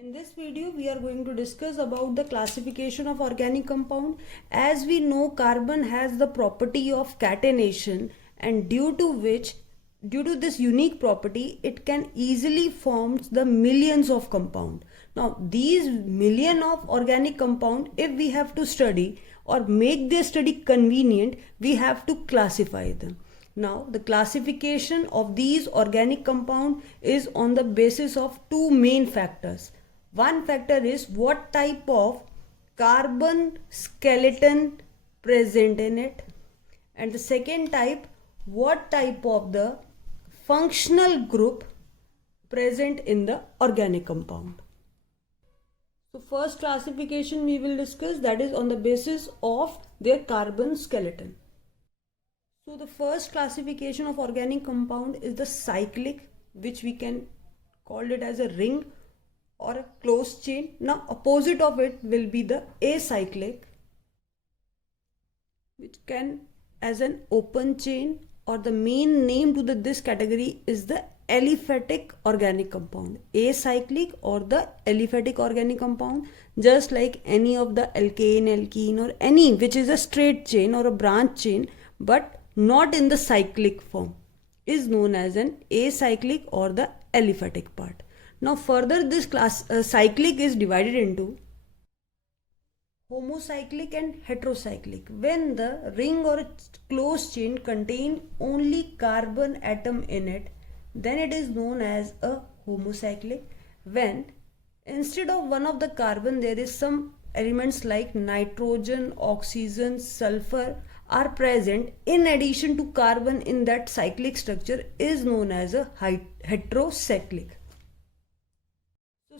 In this video, we are going to discuss about the classification of organic compound. As we know, carbon has the property of catenation, and due to this unique property, it can easily form the millions of compound. Now, these million of organic compound, if we have to study or make their study convenient, we have to classify them. Now, the classification of these organic compound is on the basis of two main factors. One factor is what type of carbon skeleton present in it, and the second type, what type of the functional group present in the organic compound. So first classification we will discuss, that is on the basis of their carbon skeleton. So the first classification of organic compound is the cyclic, which we can call it as a ring or a closed chain. Now opposite of it will be the acyclic, which can as an open chain, or the main name to this category is the aliphatic organic compound. Acyclic or the aliphatic organic compound, just like any of the alkane, alkene, or any which is a straight chain or a branch chain but not in the cyclic form, is known as an acyclic or the aliphatic part. Now further, this class cyclic is divided into homocyclic and heterocyclic. When the ring or closed chain contain only carbon atom in it, then it is known as a homocyclic. When instead of one of the carbon there is some elements like nitrogen, oxygen, sulfur are present in addition to carbon in that cyclic structure, is known as a heterocyclic.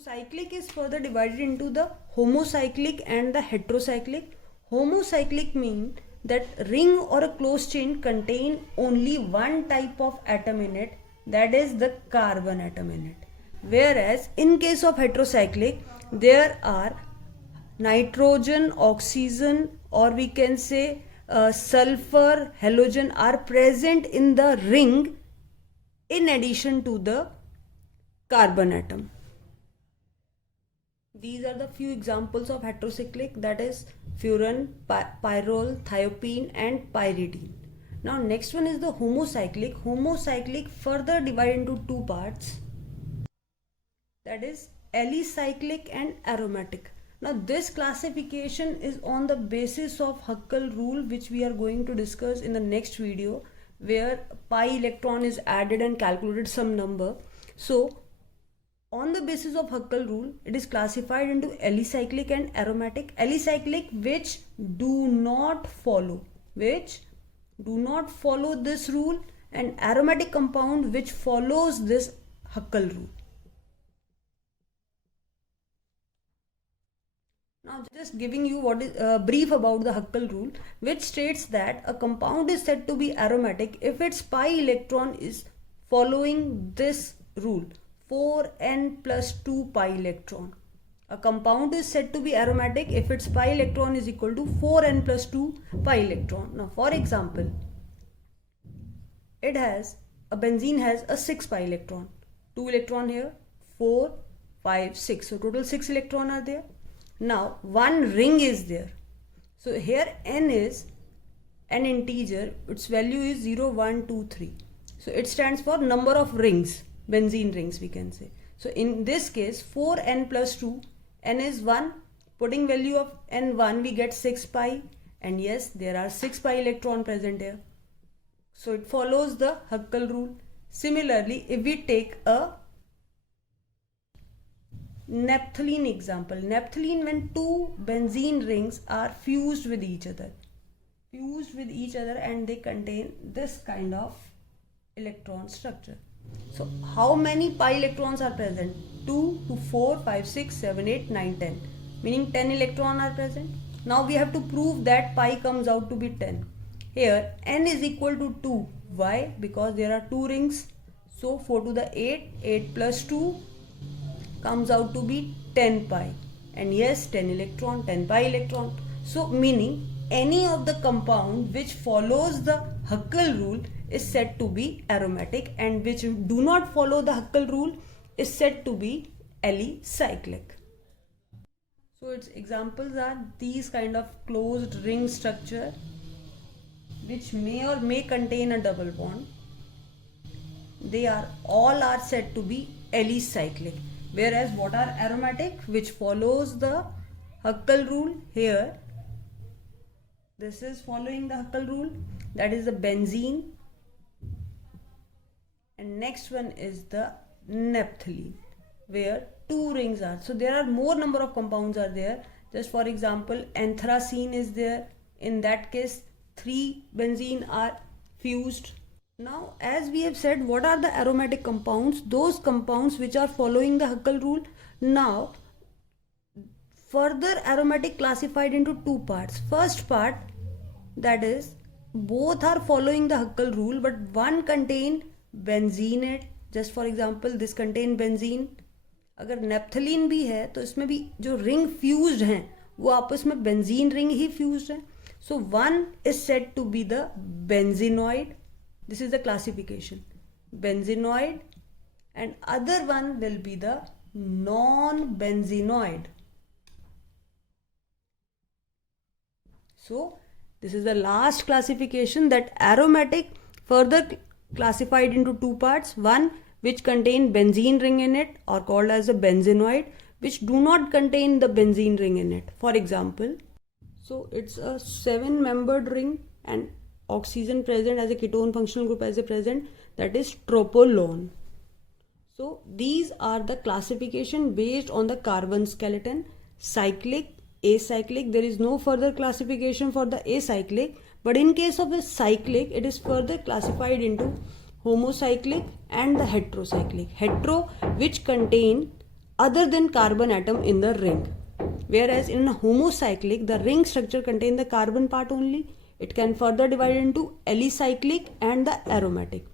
Cyclic is further divided into the homocyclic and the heterocyclic. Homocyclic means that ring or a closed chain contain only one type of atom in it, that is the carbon atom in it. Whereas in case of heterocyclic, there are nitrogen, oxygen, or we can say sulfur, halogen are present in the ring in addition to the carbon atom. These are the few examples of heterocyclic, that is furan, pyrrole, thiopene and pyridine. Now next one is the homocyclic. Homocyclic further divided into two parts, that is alicyclic and aromatic. Now this classification is on the basis of Huckel rule, which we are going to discuss in the next video, where pi electron is added and calculated some number. So on the basis of Huckel rule, it is classified into alicyclic and aromatic. Alicyclic which do not follow this rule, and aromatic compound which follows this Huckel rule. Now just giving you what is brief about the Huckel rule, which states that a compound is said to be aromatic if its pi electron is following this rule, 4n plus 2 pi electron. A compound is said to be aromatic if its pi electron is equal to 4n plus 2 pi electron. Now for example, benzene has a 6 pi electron, 2 electron here, 4, 5, 6. So total 6 electron are there. Now one ring is there. So here n is an integer, its value is 0, 1, 2, 3. So it stands for number of rings, benzene rings we can say. So in this case 4n plus 2, n is 1, putting value of n 1, we get 6 pi, and yes, there are 6 pi electron present here. So it follows the Huckel rule. Similarly, if we take a naphthalene example, naphthalene, when two benzene rings are fused with each other and they contain this kind of electron structure. So how many pi electrons are present? 2 to 4, 5, 6, 7, 8, 9, 10. Meaning 10 electrons are present. Now we have to prove that pi comes out to be 10. Here n is equal to 2. Why? Because there are two rings. So 4 to the 8, 8 plus 2 comes out to be 10 pi. And yes, 10 electron, 10 pi electron. So meaning any of the compound which follows the Huckel rule is said to be aromatic, and which do not follow the Huckel rule is said to be alicyclic. So its examples are these kind of closed ring structure which may or may contain a double bond. They are all are said to be alicyclic. Whereas what are aromatic, which follows the Huckel rule here. This is following the Huckel rule, that is the benzene, and next one is the naphthalene, where two rings are. So there are more number of compounds are there. Just for example, anthracene is there. In that case, 3 benzene are fused. Now, as we have said, what are the aromatic compounds? Those compounds which are following the Huckel rule. Now, further aromatic classified into two parts. First part, that is, both are following the Huckel rule, but one contain benzene it. Just for example, this contain benzene. अगर naphthalene भी है तो इसमें भी जो ring fused हैं वो आपस में बेंजीन रिंग ही फ्यूज्ड है. So one is said to be the benzenoid. This is the classification, benzenoid, and other one will be the non-benzenoid. So this is the last classification, that aromatic further classified into two parts. One which contain benzene ring in it are called as a benzenoid, which do not contain the benzene ring in it. For example, so it's a 7-membered ring and oxygen present as a ketone functional group as a present, that is tropolone. So these are the classification based on the carbon skeleton. Cyclic, acyclic, there is no further classification for the acyclic, but in case of a cyclic it is further classified into homocyclic and the heterocyclic. Hetero, which contain other than carbon atom in the ring, whereas in a homocyclic the ring structure contain the carbon part only. It can further divide into alicyclic and the aromatic.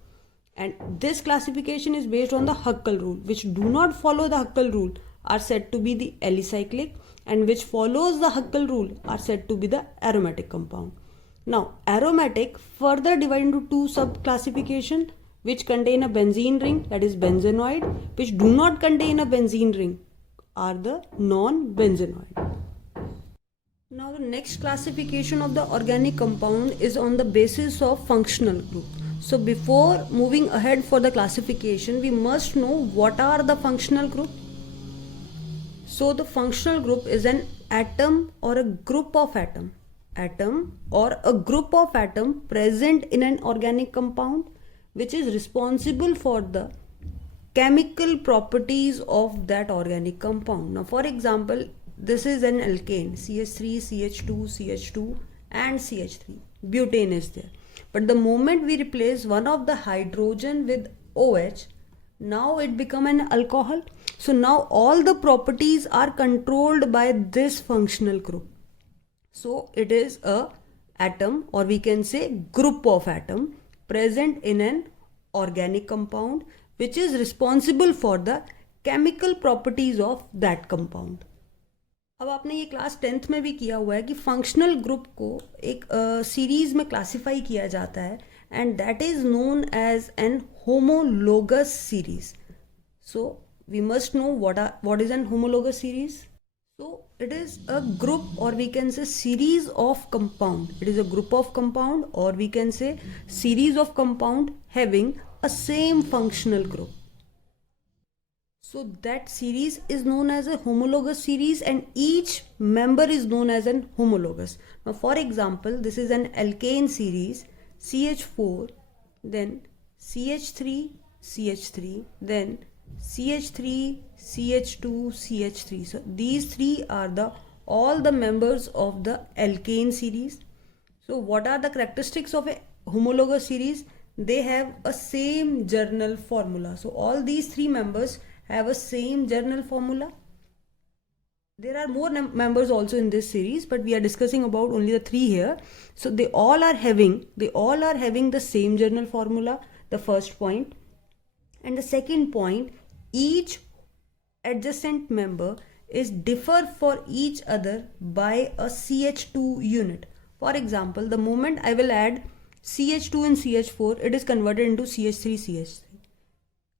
And this classification is based on the Huckel rule. Which do not follow the Huckel rule are said to be the alicyclic, and which follows the Huckel rule are said to be the aromatic compound. Now, aromatic further divide into two sub-classification, which contain a benzene ring, that is benzenoid, which do not contain a benzene ring are the non-benzenoid. Now the next classification of the organic compound is on the basis of functional group. So before moving ahead for the classification, we must know what are the functional group. So the functional group is an atom or a group of atom or a group of atom present in an organic compound, which is responsible for the chemical properties of that organic compound. Now for example, this is an alkane, CH3, CH2, CH2 and CH3. Butane is there. But the moment we replace one of the hydrogen with OH, now it become an alcohol. So now all the properties are controlled by this functional group. So it is a atom, or we can say group of atom present in an organic compound, which is responsible for the chemical properties of that compound. अब आपने ये class 10th में भी किया हुआ है कि functional group को एक सीरीज में क्लासिफाई किया जाता है, and that is known as an homologous series. So we must know what is an homologous series. So it is a group, or we can say series of compound. It is a group of compound, or we can say series of compound having a same functional group. So that series is known as a homologous series, and each member is known as an homologous. Now for example, this is an alkane series, CH4, then CH3, CH3, then CH3, CH2, CH3. So these three are all the members of the alkane series. So what are the characteristics of a homologous series? They have a same journal formula. So all these three members have a same journal formula. There are more members also in this series, but we are discussing about only the three here. So they all are having the same journal formula, the first point. And the second point, each adjacent member is differ for each other by a CH2 unit. For example, the moment I will add CH2 and CH4, it is converted into CH3, CH3.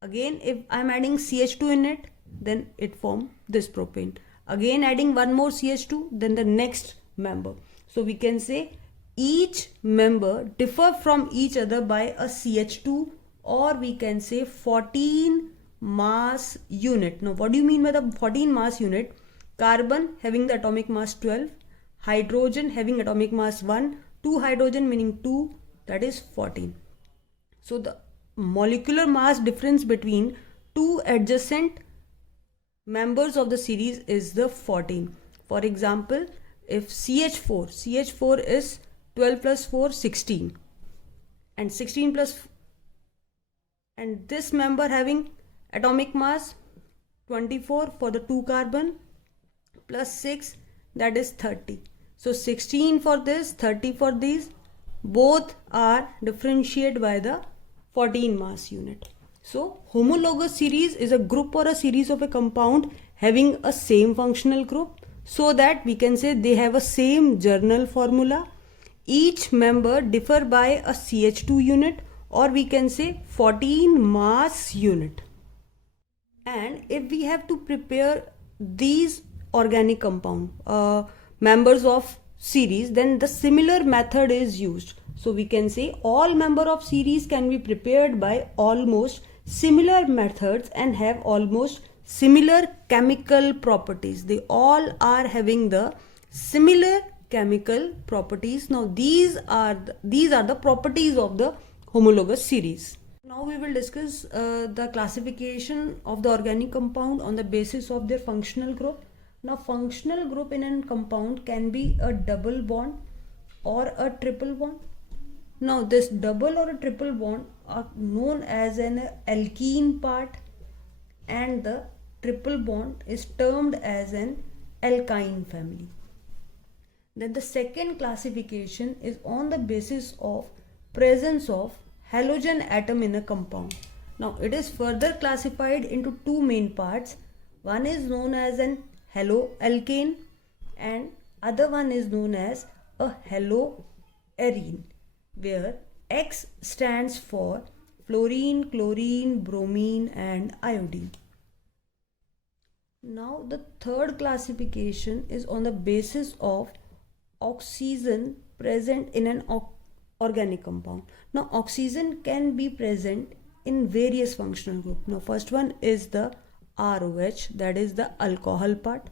Again, if I am adding CH2 in it, then it form this propane. Again adding one more CH2, then the next member. So we can say each member differ from each other by a CH2, or we can say 14 mass unit. Now what do you mean by the 14 mass unit? Carbon having the atomic mass 12, hydrogen having atomic mass 1, 2 hydrogen meaning 2, that is 14. So the molecular mass difference between two adjacent members of the series is the 14. For example, if CH4 is 12 plus 4, 16, and 16 plus, and this member having atomic mass 24 for the 2 carbon plus 6, that is 30. So 16 for this, 30 for these, both are differentiated by the 14 mass unit. So homologous series is a group or a series of a compound having a same functional group, so that we can say they have a same journal formula. Each member differ by a CH2 unit, or we can say 14 mass unit. And if we have to prepare these organic compound members of series, then the similar method is used. So we can say all member of series can be prepared by almost similar methods and have almost similar chemical properties. They all are having the similar chemical properties. Now these are the properties of the homologous series. Now we will discuss the classification of the organic compound on the basis of their functional group. Now functional group in a compound can be a double bond or a triple bond. Now this double or a triple bond are known as an alkene part, and the triple bond is termed as an alkyne family. Then the second classification is on the basis of presence of halogen atom in a compound. Now it is further classified into two main parts. One is known as an haloalkane and other one is known as a haloarene, where X stands for fluorine, chlorine, bromine and iodine. Now the third classification is on the basis of oxygen present in an organic compound. Now oxygen can be present in various functional groups. Now first one is the ROH, that is the alcohol part.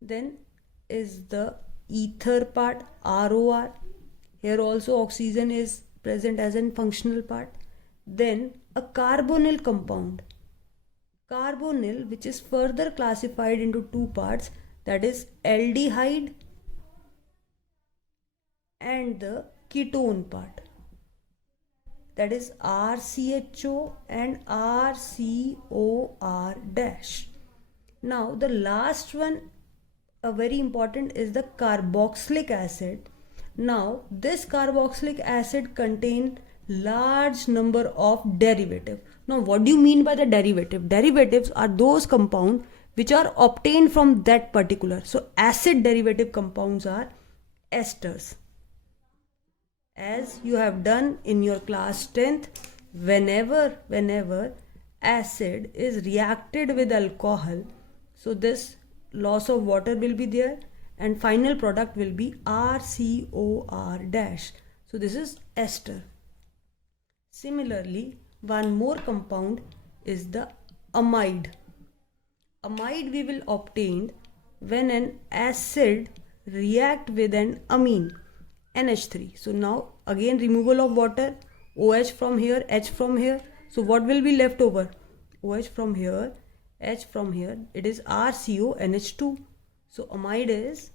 Then is the ether part, ROR. Here also oxygen is present as a functional part. Then a carbonyl compound, carbonyl, which is further classified into two parts, that is aldehyde and the ketone part, that is RCHO and RCOR dash. Now the last one, a very important, is the carboxylic acid. Now this carboxylic acid contains large number of derivatives. Now what do you mean by the derivative? Derivatives are those compounds which are obtained from that particular. So acid derivative compounds are esters. As you have done in your class 10th, whenever acid is reacted with alcohol, so this loss of water will be there and final product will be RCOR dash. So this is ester. Similarly, one more compound is the amide. Amide we will obtain when an acid react with an amine, NH3. So now again removal of water, OH from here, H from here. So what will be left over? OH from here, H from here. It is RCONH2. So amide is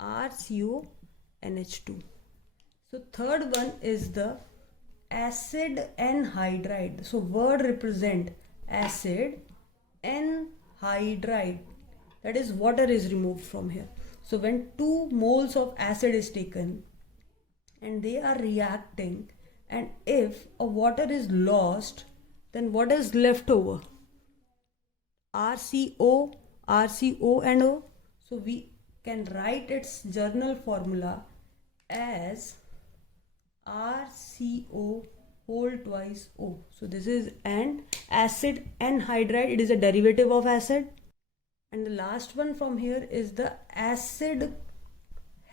RCONH2. So third one is the acid anhydride. So word represent acid anhydride, that is water is removed from here. So when 2 moles of acid is taken and they are reacting, and if a water is lost, then what is left over? RCO and O. So we can write its journal formula as RCO whole twice O. So this is an acid anhydride. It is a derivative of acid. And the last one from here is the acid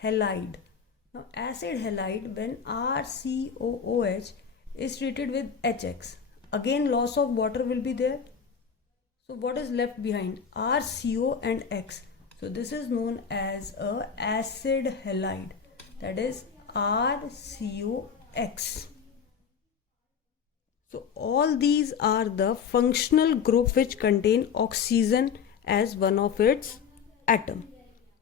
halide. Now acid halide, when RCOOH is treated with HX, again loss of water will be there. So what is left behind? RCO and X. So this is known as a acid halide, that is RCOX. So all these are the functional group which contain oxygen as one of its atom.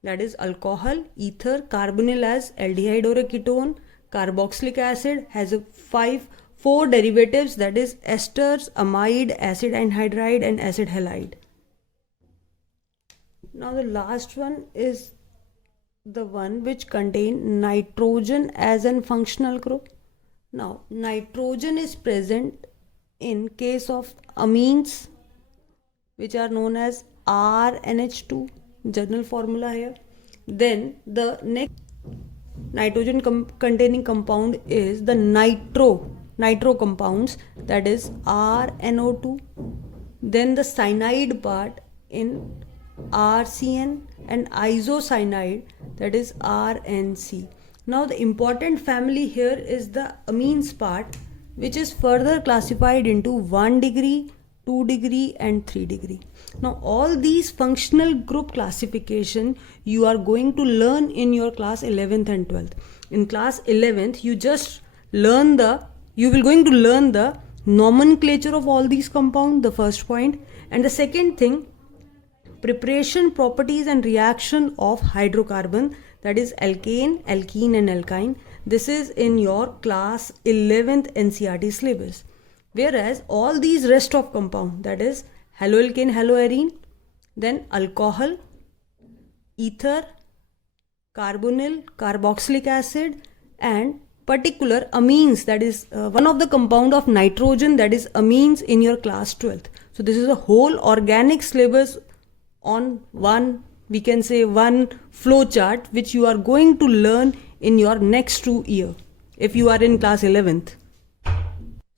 That is alcohol, ether, carbonyl as aldehyde or a ketone, carboxylic acid has four derivatives, that is esters, amide, acid anhydride and acid halide. Now the last one is the one which contain nitrogen as an functional group. Now nitrogen is present in case of amines which are known as RNH2, general formula here. Then the next nitrogen containing compound is the nitro compounds, that is RNO2. Then the cyanide part in RCN and isocyanide, that is RNC. Now the important family here is the amines part, which is further classified into 1 degree, 2 degree and 3 degree. Now all these functional group classification you are going to learn in your class 11th and 12th. In class 11th you will going to learn the nomenclature of all these compounds, the first point, and the second thing, preparation, properties and reaction of hydrocarbon, that is alkane, alkene and alkyne. This is in your class 11th NCERT syllabus. Whereas all these rest of compound, that is haloalkane, haloarine, then alcohol, ether, carbonyl, carboxylic acid and particular amines, that is one of the compound of nitrogen, that is amines, in your class 12th. So this is a whole organic syllabus on one flow chart which you are going to learn in your next 2 years if you are in class 11th.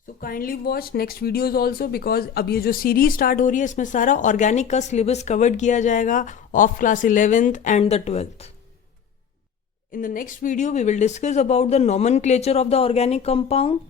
So kindly watch next videos also, because अब ये जो series start हो रही है इसमें सारा organic का syllabus covered किया जाएगा of class 11th and the 12th. In the next video we will discuss about the nomenclature of the organic compound,